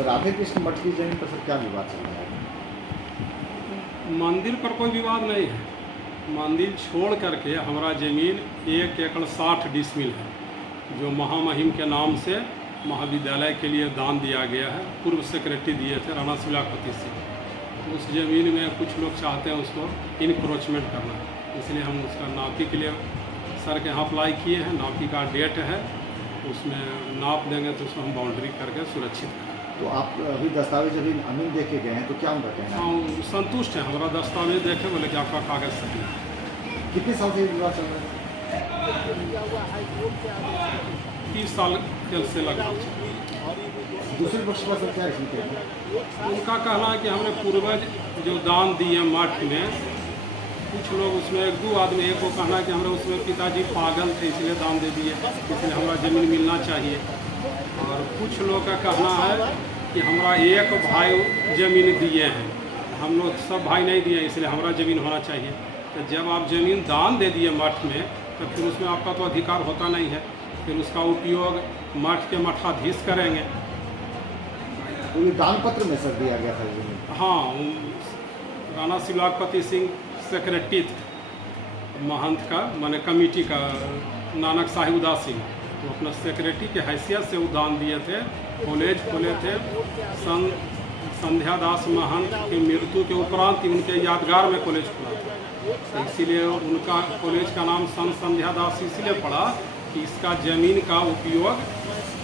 तो राधे कृष्ण मठ की जमीन पर सर क्या विवाद चल रहा है? मंदिर पर कोई विवाद नहीं है। मंदिर छोड़ करके हमारा ज़मीन 1 एकड़ 60 डिसमिल है, जो महामहिम के नाम से महाविद्यालय के लिए दान दिया गया है। पूर्व सेक्रेटरी दिए थे राणा शिलापति सिंह। तो उस ज़मीन में कुछ लोग चाहते हैं उसको इनक्रोचमेंट करना, इसलिए हम उसका नापी के लिए सर के यहाँ अप्लाई किए हैं। नापी का डेट है, उसमें नाप देंगे तो उसको हम बाउंड्री करके सुरक्षित करें। तो आप अभी दस्तावेज अभी अमीन देख के गए हैं, तो क्या उनका कहना है? हाँ, संतुष्ट हैं। हमारा दस्तावेज देखे बोले कि आपका कागज़ सही है। कितने साल से ये विवाद चल रहा है? 30 साल से लगभग। दूसरे पक्ष का सर क्या इसमें कहना है? उनका कहना है कि हमने पूर्वज जो दान दिए मठ में, कुछ लोग उसमें 1-2 आदमी, एक को कहना है कि हमारे उसमें पिताजी पागल थे इसलिए दान दे दिए, इसलिए हमारा ज़मीन मिलना चाहिए। और कुछ लोग का कहना है कि हमारा एक भाई ज़मीन दिए हैं, हम लोग सब भाई नहीं दिए, इसलिए हमारा ज़मीन होना चाहिए। तो जब आप ज़मीन दान दे दिए मठ में, तो फिर उसमें आपका तो अधिकार होता नहीं है, फिर उसका उपयोग मठ के मठाधीश करेंगे। तो ये दान पत्र में सर दिया गया था जमीन? हाँ, राणा शिलापति सिंह सेक्रेटरी थे महंत का, माने कमेटी का, नानक साहिब उदासी सिंह, तो अपना सेक्रेटरी के हैसियत से वो दान दिए थे। कॉलेज खोले थे संध्या दास महंत की मृत्यु के उपरांत ही उनके यादगार में कॉलेज खुला था। तो इसीलिए उनका कॉलेज का नाम संत संध्या दास इसलिए पड़ा कि इसका ज़मीन का उपयोग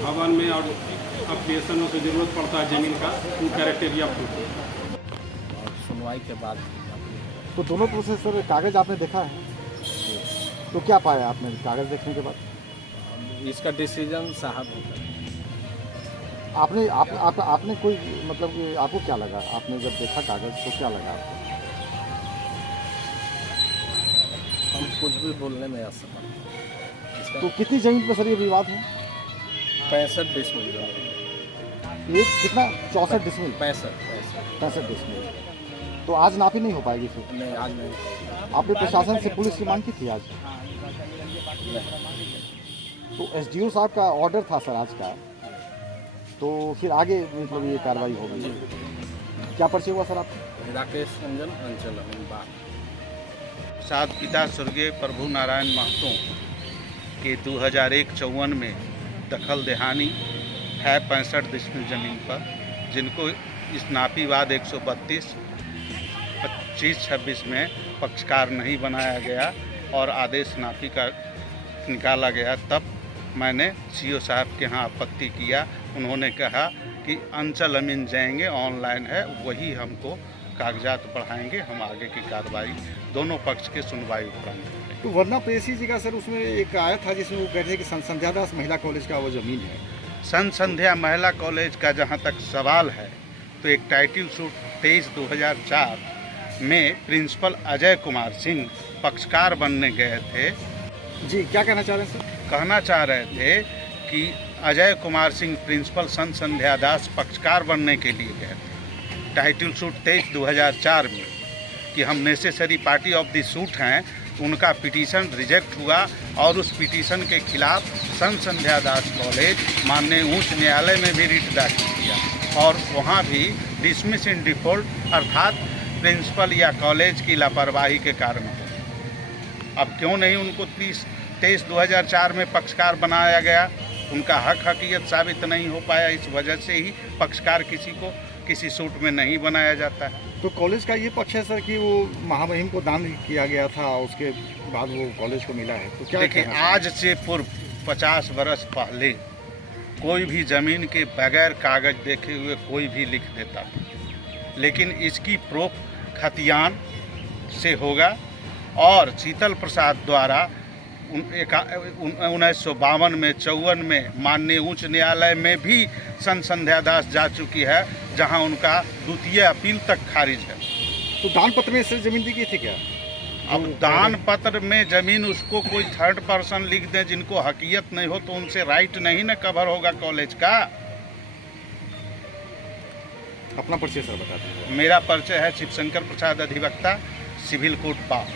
भवन में और अप्लिकेशनों से ज़रूरत पड़ता है ज़मीन का, उन क्राइटेरिया पूरा। और सुनवाई के बाद तो दोनों प्रोसेस सर कागज़ आपने देखा है, तो क्या पाया आपने कागज़ देखने के बाद? इसका डिसीजन साहब होगा। आपने कोई मतलब कि आपको क्या लगा, आपने जब देखा कागज़ तो क्या लगा आपको? हम कुछ भी बोलने में असमर्थ। तो कितनी जमीन पर सर ये विवाद है? 65 डिसमिल ये कितना? 64 डिसमिल? 65 डिसमिल। तो आज नापी नहीं हो पाएगी फिर? नहीं, आज नहीं। आपने प्रशासन से पुलिस की मांग की थी आज? तो एसडीओ साहब का ऑर्डर था सर आज का, तो फिर आगे मतलब ये कार्रवाई होगी। क्या परिचय हुआ सर आपका? राकेश रंजन अंचल अमीनबाग। सात पिता स्वर्गीय प्रभु नारायण महतो के 2001-54 में दखल देहानी है 65 डिसमिल ज़मीन पर, जिनको इस नापीवाद 132 25-26 में पक्षकार नहीं बनाया गया और आदेश नापी का निकाला गया। तब मैंने सीओ साहब के यहाँ आपत्ति किया। उन्होंने कहा कि अंचल अमीन जाएंगे, ऑनलाइन है, वही हमको कागजात बढ़ाएंगे, हम आगे की कार्रवाई दोनों पक्ष के सुनवाई उपरांत। तो वरना पेशी जी का सर उसमें एक आया था जिसमें वो कह रहे थे कि संत संध्या दास महिला कॉलेज का वो ज़मीन है। संत संध्या महिला कॉलेज का जहाँ तक सवाल है, तो एक टाइटल सूट 23/2004 में प्रिंसिपल अजय कुमार सिंह पक्षकार बनने गए थे। जी, क्या कहना चाह रहे हैं सर? कहना चाह रहे थे कि अजय कुमार सिंह प्रिंसिपल संत संध्या दास पक्षकार बनने के लिए गए थे टाइटल सूट 23/2004 में, कि हम necessary party of the suit हैं। उनका पिटीशन रिजेक्ट हुआ और उस पिटीशन के खिलाफ संत संध्या दास कॉलेज माननीय उच्च न्यायालय में भी रिट दाखिल किया और वहाँ भी डिसमिस इन डिफॉल्ट, अर्थात प्रिंसिपल या कॉलेज की लापरवाही के कारण। अब क्यों नहीं उनको 23/2004 में पक्षकार बनाया गया? उनका हक हकीकत साबित नहीं हो पाया, इस वजह से ही पक्षकार किसी को किसी सूट में नहीं बनाया जाता है। तो कॉलेज का ये पक्ष है सर कि वो महामहिम को दान किया गया था, उसके बाद वो कॉलेज को मिला है, तो क्या देखिए, आज से पूर्व 50 बरस पहले कोई भी ज़मीन के बगैर कागज देखे हुए कोई भी लिख देता था, लेकिन इसकी प्रूफ खतियान से होगा। और शीतल प्रसाद द्वारा 1952 में 54 में माननीय उच्च न्यायालय में भी संत संध्या दास जा चुकी है, जहां उनका द्वितीय अपील तक खारिज है। तो दान पत्र में सर जमीन दी गई थी क्या? अब दान पत्र में ज़मीन उसको कोई थर्ड पर्सन लिख दे जिनको हकीकत नहीं हो, तो उनसे राइट नहीं न कवर होगा कॉलेज का। अपना परिचय सर बता दीजिए। मेरा परिचय है शिवशंकर प्रसाद, अधिवक्ता, सिविल कोर्ट बार।